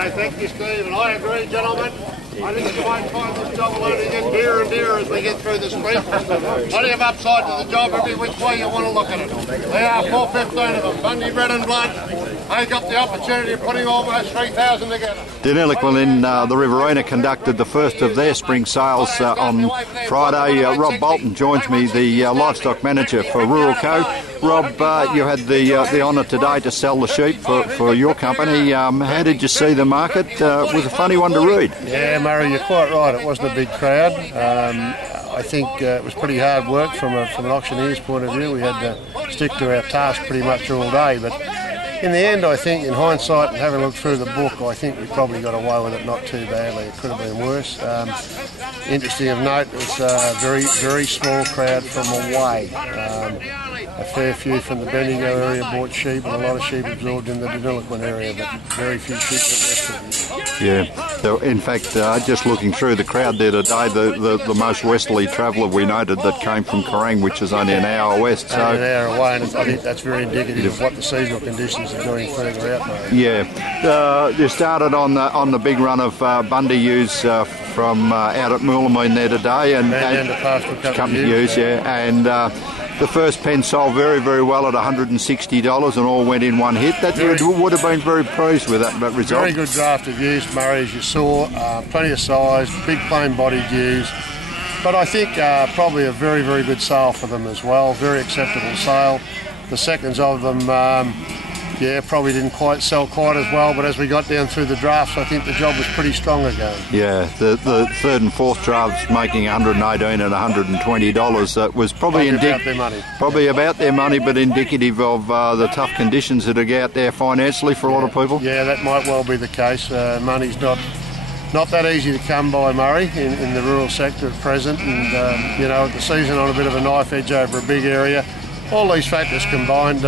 Okay, thank you, Steve, and I agree, gentlemen. I think you might find this job will only get dearer and dearer as we get through the spring. Plenty of upside to the job every which way you want to look at it. There are 415 of them, Bundy bred and blood. I got the opportunity of putting almost 3,000 together. Deniliquin in the Riverina conducted the first of their spring sales on Friday. Rob Bolton joins me, the livestock manager for Rural Co. Rob, you had the honour today to sell the sheep for your company. How did you see the market? It was a funny one to read. Yeah, Murray, you're quite right. It wasn't a big crowd. I think it was pretty hard work from an auctioneer's point of view. We had to stick to our task pretty much all day, but in the end, I think, in hindsight and having looked through the book, I think we probably got away with it not too badly. It could have been worse. Interesting of note, it was a very, very small crowd from away. A fair few from the Bendigo area bought sheep, and a lot of sheep absorbed in the Deniliquin area, but very few sheep went west of you. Yeah, so in fact, just looking through the crowd there today, the most westerly traveller we noted that came from Kerrang, which is only an hour west. So only an hour away, and I think that's very indicative of what the seasonal conditions are doing further out there. Yeah, you started on the big run of Bundy ewes from out at Moolameen there today, and down to pastoral couple of ewes, and the first pen sold very, very well at $160 and all went in one hit. That you would have been very pleased with that result. Very good draft of ewes, Murray, as you saw. Plenty of size, big plain-bodied ewes. But I think probably a very, very good sale for them as well. Very acceptable sale. The seconds of them, probably didn't quite sell quite as well, but as we got down through the drafts, I think the job was pretty strong again. Yeah, the third and fourth drafts making $118 and $120. That was probably about their money. Probably about their money, but indicative of the tough conditions that are out there financially for a lot of people. Yeah, that might well be the case. Money's not that easy to come by, Murray, in the rural sector at present, and the season on a bit of a knife edge over a big area. All these factors combined,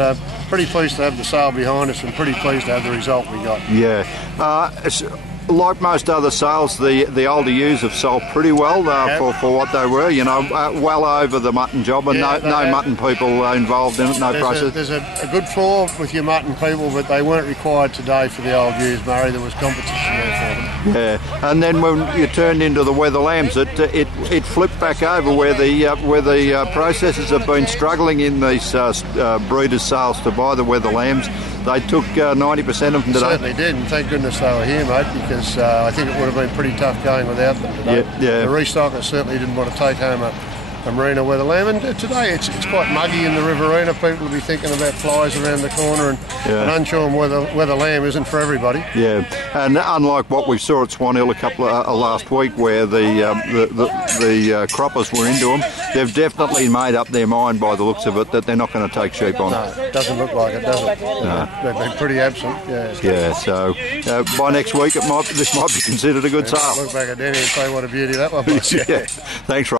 pretty pleased to have the sale behind us and pretty pleased to have the result we got. Yeah. Like most other sales, the older ewes have sold pretty well for what they were, well over the mutton job, and no mutton people involved in it, no process. There's a good floor with your mutton people, but they weren't required today for the old ewes, Murray. There was competition there for them. Yeah, and then when you turned into the wether lambs, it flipped back over where the processors have been struggling in these breeders' sales to buy the wether lambs. They took 90% of them today. Certainly did, and thank goodness they were here, mate, because I think it would have been pretty tough going without them today. Yeah. The restockers certainly didn't want to take home a Merino wether lamb, and today it's quite muggy in the Riverina. People will be thinking about flies around the corner, and an unshorn wether lamb isn't for everybody. Yeah, and unlike what we saw at Swan Hill a couple of last week, where the croppers were into them, they've definitely made up their mind by the looks of it that they're not going to take sheep on. No, it doesn't look like it, does it? No. They've been pretty absent. Yeah. Yeah. So by next week, this might be considered a good sale. Look back at Denny and say what a beauty that one was. Yeah. Thanks, Rob.